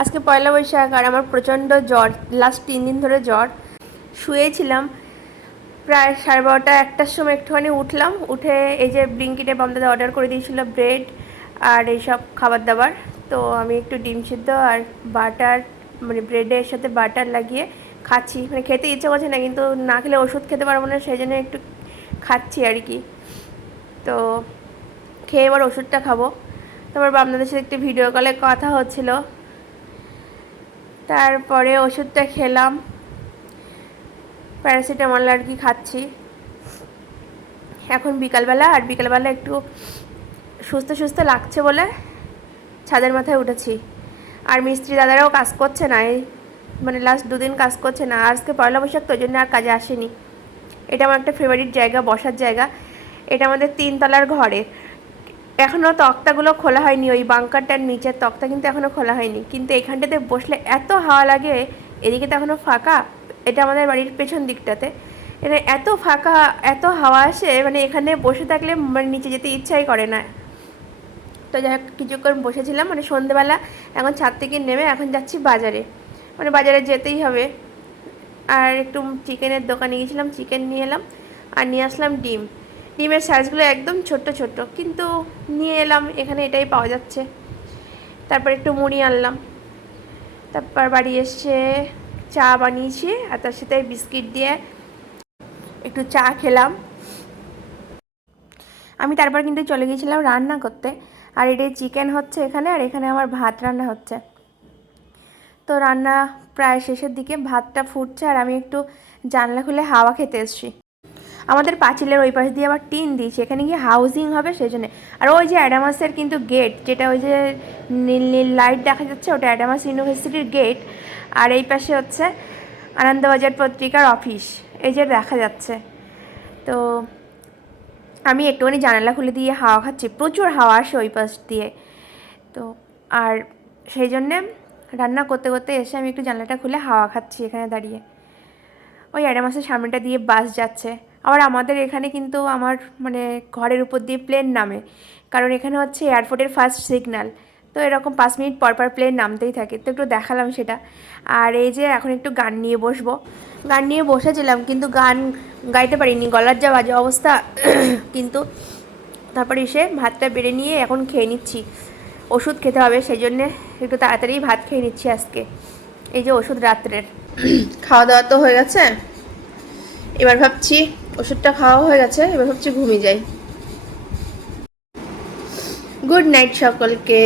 আজকে পয়লা বৈশাখ আর আমার প্রচণ্ড জ্বর, লাস্ট 3 দিন ধরে জ্বর। শুয়েছিলাম প্রায় 12:30 1টার সময় একটুখানি উঠলাম, উঠে এই যে ব্লিঙ্কিটে বামদাদা অর্ডার করে দিয়েছিল ব্রেড আর এইসব খাবার দাবার। তো আমি একটু ডিম সিদ্ধ আর বাটার, মানে ব্রেডের সাথে বাটার লাগিয়ে খাচ্ছি। মানে খেতে ইচ্ছে করছে না, কিন্তু না খেলে ওষুধ খেতে পারবো না, সেই জন্য একটু খাচ্ছি আর কি। তো খেয়ে এবার ওষুধটা খাবো। তারপর বামদাদের সাথে একটু ভিডিও কলে কথা হচ্ছিল, তারপরে ওষুধটা খেলাম, প্যারাসিটামল আর কি খাচ্ছি। এখন বিকালবেলা, আর বিকালবেলা একটু সুস্থ সুস্থ লাগছে বলে ছাদের মাথায় উঠেছি। আর মিস্ত্রি দাদারাও কাজ করছে না, এই মানে লাস্ট 2 দিন কাজ করছে না। আজকে পয়লা বৈশাখ তো, ওই জন্য আর কাজে আসেনি। এটা আমার একটা ফেভারিট জায়গা, বসার জায়গা। এটা আমাদের 3 তলার ঘরে। এখনও তক্তাগুলো খোলা হয়নি, ওই বাংকারটার নিচের তক্তা কিন্তু এখনও খোলা হয়নি, কিন্তু এইখানটাতে বসলে এত হাওয়া লাগে। এদিকে তো এখনও ফাঁকা, এটা আমাদের বাড়ির পেছন দিকটাতে, মানে এত ফাঁকা, এত হাওয়া আসে, মানে এখানে বসে থাকলে মানে নিচে যেতে ইচ্ছাই করে না। তো যাই হোক, কিছুক্ষণ বসেছিলাম, মানে সন্ধেবেলা। এখন ছাদ থেকে নেমে এখন যাচ্ছি বাজারে, মানে বাজারে যেতেই হবে। আর একটু চিকেনের দোকানে গিয়েছিলাম, চিকেন নিয়ে এলাম। আর নিয়ে আসলাম ডিম। ডিমের সাইজগুলো একদম ছোট্ট ছোট্ট, কিন্তু নিয়ে এলাম, এখানে এটাই পাওয়া যাচ্ছে। তারপর একটু মুড়ি আনলাম। তারপর বাড়ি এসে চা বানিয়েছি, আর তার সাথে বিস্কিট দিয়ে একটু চা খেলাম। আমি তারপর কিন্তু চলে গিয়েছিলাম রান্না করতে। আর এটাই চিকেন হচ্ছে এখানে, আর এখানে আমার ভাত রান্না হচ্ছে। তো রান্না প্রায় শেষের দিকে, ভাতটা ফুটছে, আর আমি একটু জানলা খুলে হাওয়া খেতে এসেছি। আমাদের পাঁচিলের ওই পাশ দিয়ে আবার টিন দিয়েছে, এখানে গিয়ে হাউজিং হবে সেই জন্যে। আর ওই যে অ্যাডামাসের কিন্তু গেট, যেটা ওই যে নীল নীল লাইট দেখা যাচ্ছে, ওটা অ্যাডামাস ইউনিভার্সিটির গেট। আর এই পাশে হচ্ছে আনন্দবাজার পত্রিকার অফিস, এই যে দেখা যাচ্ছে। তো আমি একটুখানি জানালা খুলে দিয়ে হাওয়া খাচ্ছি, প্রচুর হাওয়া আসে ওই পাশ দিয়ে। তো আর সেই জন্যে রান্না করতে করতে এসে আমি একটু জানলাটা খুলে হাওয়া খাচ্ছি এখানে দাঁড়িয়ে। ওই অ্যাডামাসের সামনেটা দিয়ে বাস যাচ্ছে। আবার আমাদের এখানে কিন্তু আমার মানে ঘরের উপর দিয়ে প্লেন নামে, কারণ এখানে হচ্ছে এয়ারপোর্টের ফার্স্ট সিগন্যাল। তো এরকম 5 মিনিট পর পর প্লেন নামতেই থাকে, তো একটু দেখালাম সেটা। আর এই যে এখন একটু গান নিয়ে বসবো, গান নিয়ে বসেছিলাম, কিন্তু গান গাইতে পারিনি, গলার যা বাজে অবস্থা। কিন্তু তারপরে এসে ভাতটা বেড়ে নিয়ে এখন খেয়ে নিচ্ছি। ওষুধ খেতে হবে, সেই জন্যে একটু তাড়াতাড়ি ভাত খেয়ে নিচ্ছি আজকে। এই যে ওষুধ রাত্রের। খাওয়া দাওয়া তো হয়ে গেছে, এবার ভাবছি ওষুধটা খাওয়া হয়ে গেছে, এবার ভাবছি ঘুমিয়ে যাই। গুড নাইট সকলকে।